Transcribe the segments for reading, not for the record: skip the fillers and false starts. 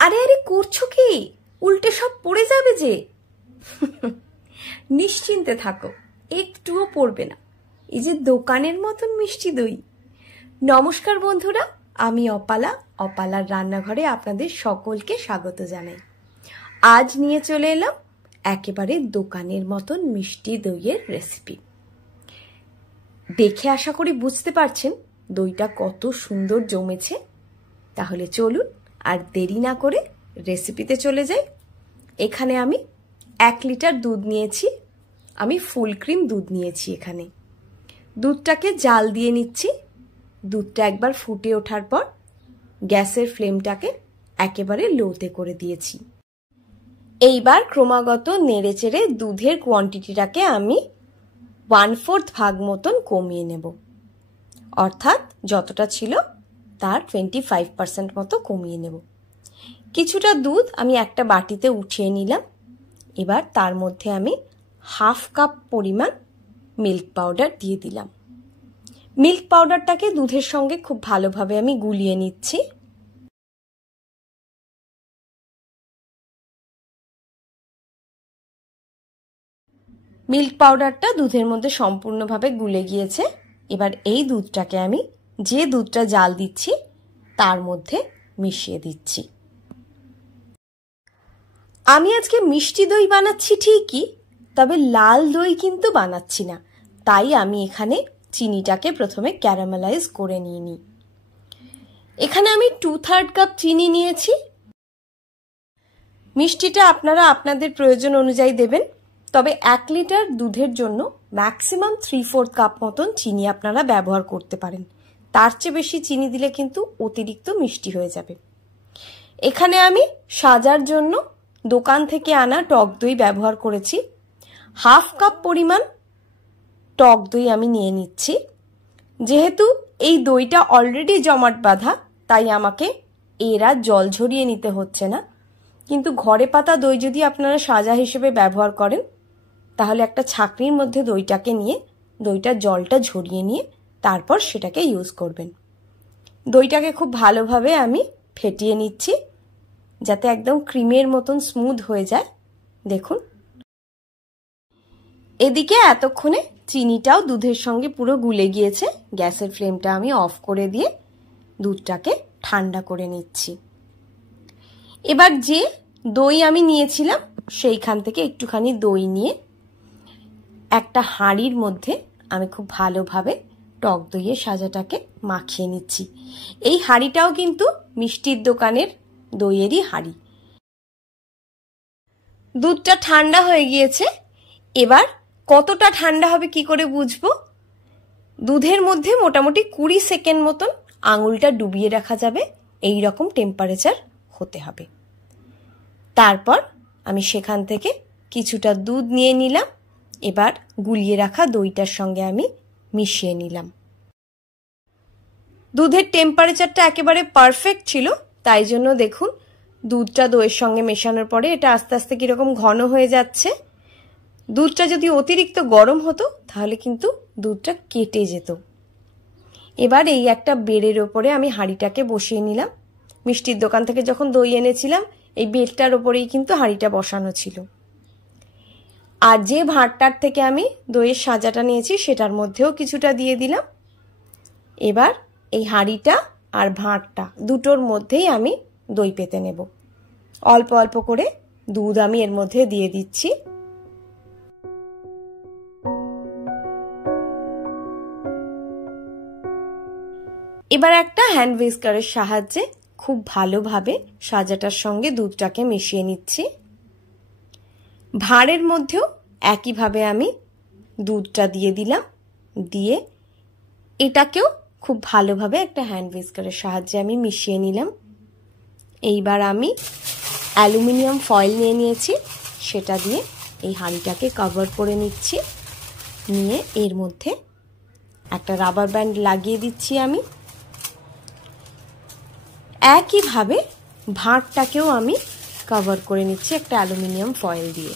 আরে আরে করছো কি? উল্টে সব পড়ে যাবে যে। নিশ্চিন্তে থাকো, একটুও পড়বে না। এই যে দোকানের মতন মিষ্টি দই। নমস্কার বন্ধুরা, আমি অপালা। অপালার রান্নাঘরে আপনাদের সকলকে স্বাগত জানাই। আজ নিয়ে চলে এলাম একেবারে দোকানের মতন মিষ্টি দইয়ের রেসিপি। দেখে আশা করি বুঝতে পারছেন দইটা কত সুন্দর জমেছে। তাহলে চলুন আর দেরি না করে রেসিপিতে চলে যাই। এখানে আমি 1 লিটার দুধ নিয়েছি। আমি ফুল ক্রিম দুধ নিয়েছি। এখানে দুধটাকে জাল দিয়ে নিচ্ছি। দুধটা একবার ফুটে ওঠার পর গ্যাসের ফ্লেমটাকে একেবারে লোতে করে দিয়েছি। এইবার ক্রমাগত নেড়েচেড়ে দুধের কোয়ান্টিটিটাকে আমি 1/4 ভাগ মতন কমিয়ে নেব। অর্থাৎ যতটা ছিল তার 25% মতো কমিয়ে নেব। কিছুটা দুধ আমি একটা বাটিতে উঠিয়ে নিলাম। এবার তার মধ্যে আমি 1/2 কাপ পরিমাণ মিল্ক পাউডার দিয়ে দিলাম। মিল্ক পাউডারটাকে দুধের সঙ্গে খুব ভালোভাবে আমি গুলিয়ে নিচ্ছি। মিল্ক পাউডারটা দুধের মধ্যে সম্পূর্ণভাবে গুলে গিয়েছে। এবার এই দুধটাকে আমি যে দুধটা জাল দিচ্ছি তার মধ্যে মিশিয়ে দিচ্ছি। আমি আজকে মিষ্টি দই বানাচ্ছি ঠিকই, তবে লাল দই কিন্তু বানাচ্ছি না। তাই আমি এখানে চিনিটাকে প্রথমে ক্যারামেলাইজ করে নিয়ে নিই। এখানে আমি 2/3 কাপ চিনি নিয়েছি। মিষ্টিটা আপনারা আপনাদের প্রয়োজন অনুযায়ী দেবেন। তবে 1 লিটার দুধের জন্য ম্যাক্সিমাম 3/4 কাপ মতন চিনি আপনারা ব্যবহার করতে পারেন। তার চেয়ে বেশি চিনি দিলে কিন্তু অতিরিক্ত মিষ্টি হয়ে যাবে। এখানে আমি সাজার জন্য দোকান থেকে আনা টক দই ব্যবহার করেছি। 1/2 কাপ পরিমাণ টক দই আমি নিয়ে নিচ্ছি। যেহেতু এই দইটা অলরেডি জমাট বাঁধা, তাই আমাকে এরা জল ঝরিয়ে নিতে হচ্ছে না। কিন্তু ঘরে পাতা দই যদি আপনারা সাজা হিসেবে ব্যবহার করেন, তাহলে একটা ছাঁকনির মধ্যে দইটাকে নিয়ে দইটার জলটা ঝরিয়ে নিয়ে তারপর সেটাকে ইউজ করবেন। দইটাকে খুব ভালোভাবে আমি ফেটিয়ে নিচ্ছি যাতে একদম ক্রিমের মতন স্মুথ হয়ে যায়। দেখুন, এদিকে এতক্ষণে চিনিটাও দুধের সঙ্গে পুরো গুলে গিয়েছে। গ্যাসের ফ্লেমটা আমি অফ করে দিয়ে দুধটাকে ঠান্ডা করে নিচ্ছি। এবার যে দই আমি নিয়েছিলাম সেইখান থেকে একটুখানি দই নিয়ে একটা হাঁড়ির মধ্যে আমি খুব ভালোভাবে টক দইয়ের সাজাটাকে মাখিয়ে নিচ্ছি। এই হাঁড়িটাও কিন্তু মিষ্টির দোকানের দইয়েরই হাঁড়ি। দুধটা ঠান্ডা হয়ে গিয়েছে। এবার কতটা ঠান্ডা হবে কি করে বুঝবো? দুধের মধ্যে মোটামুটি 20 সেকেন্ড মতন আঙুলটা ডুবিয়ে রাখা যাবে, এই রকম টেম্পারেচার হতে হবে। তারপর আমি সেখান থেকে কিছুটা দুধ নিয়ে নিলাম। এবার গুলিয়ে রাখা দইটার সঙ্গে আমি মিশিয়ে নিলাম। দুধের টেম্পারেচারটা একেবারে পারফেক্ট ছিল, তাই জন্য দেখুন দুধটা দইয়ের সঙ্গে মেশানোর পরে এটা আস্তে আস্তে কিরকম ঘন হয়ে যাচ্ছে। দুধটা যদি অতিরিক্ত গরম হতো তাহলে কিন্তু দুধটা কেটে যেত। এবার এই একটা বেড়ের ওপরে আমি হাঁড়িটাকে বসিয়ে নিলাম। মিষ্টির দোকান থেকে যখন দই এনেছিলাম এই বেড়টার ওপরেই কিন্তু হাঁড়িটা বসানো ছিল। আর যে ভাঁড়টার থেকে আমি দইয়ের সাজাটা নিয়েছি সেটার মধ্যেও কিছুটা দিয়ে দিলাম। এবার এই হাঁড়িটা আর ভাঁড়টা দুটোর মধ্যেই আমি দই পেতে নেব। অল্প অল্প করে দুধ আমি এর মধ্যে দিয়ে দিচ্ছি। এবার একটা হ্যান্ড হুইস্কারের সাহায্যে খুব ভালোভাবে সাজাটার সঙ্গে দুধটাকে মিশিয়ে নিচ্ছি। ভাঁড়ের মধ্যেও একইভাবে আমি দুধটা দিয়ে দিলাম। দিয়ে এটাকেও খুব ভালোভাবে একটা হ্যান্ড হুইস্কারের সাহায্যে আমি মিশিয়ে নিলাম। এইবার আমি অ্যালুমিনিয়াম ফয়েল নিয়ে নিয়েছি, সেটা দিয়ে এই হাঁড়িটাকে কভার করে নিচ্ছি। নিয়ে এর মধ্যে একটা রাবার ব্যান্ড লাগিয়ে দিচ্ছি আমি। একইভাবে ভাঁড়টাকেও আমি কভার করে নিচ্ছি একটা অ্যালুমিনিয়াম ফয়েল দিয়ে।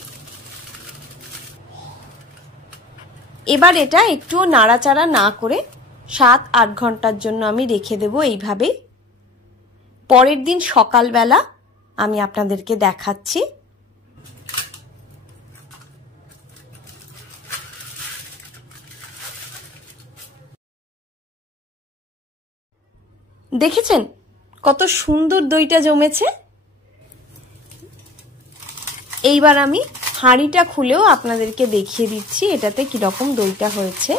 এবার এটা একটুও নাড়াচাড়া না করে 7-8 ঘন্টার জন্য আমি রেখে দেব এইভাবেই। পরের দিন সকালবেলা আমি আপনাদেরকে দেখাচ্ছি। দেখেছেন কত সুন্দর দইটা জমেছে। এইবার আমি হাঁড়িটা খুলেও আপনাদেরকে দেখিয়ে দিচ্ছি এটাতে কিরকম দইটা হয়েছে।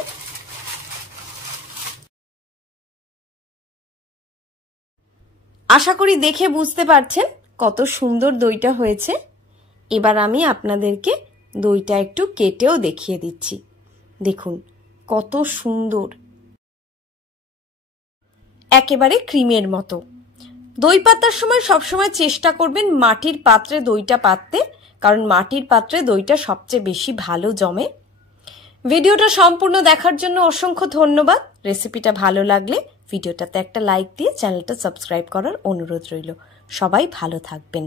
আশা করি দেখে বুঝতে পারছেন কত সুন্দর দইটা হয়েছে। এবার আমি আপনাদেরকে দইটা একটু কেটেও দেখিয়ে দিচ্ছি। দেখুন কত সুন্দর, একেবারে ক্রিমের মতো। দই পাতার সময় সবসময় চেষ্টা করবেন মাটির পাত্রে দইটা পাততে, কারণ মাটির পাত্রে দইটা সবচেয়ে বেশি ভালো জমে। ভিডিওটা সম্পূর্ণ দেখার জন্য অসংখ্য ধন্যবাদ। রেসিপিটা ভালো লাগলে ভিডিওটাতে একটা লাইক দিয়ে চ্যানেলটা সাবস্ক্রাইব করার অনুরোধ রইল। সবাই ভালো থাকবেন।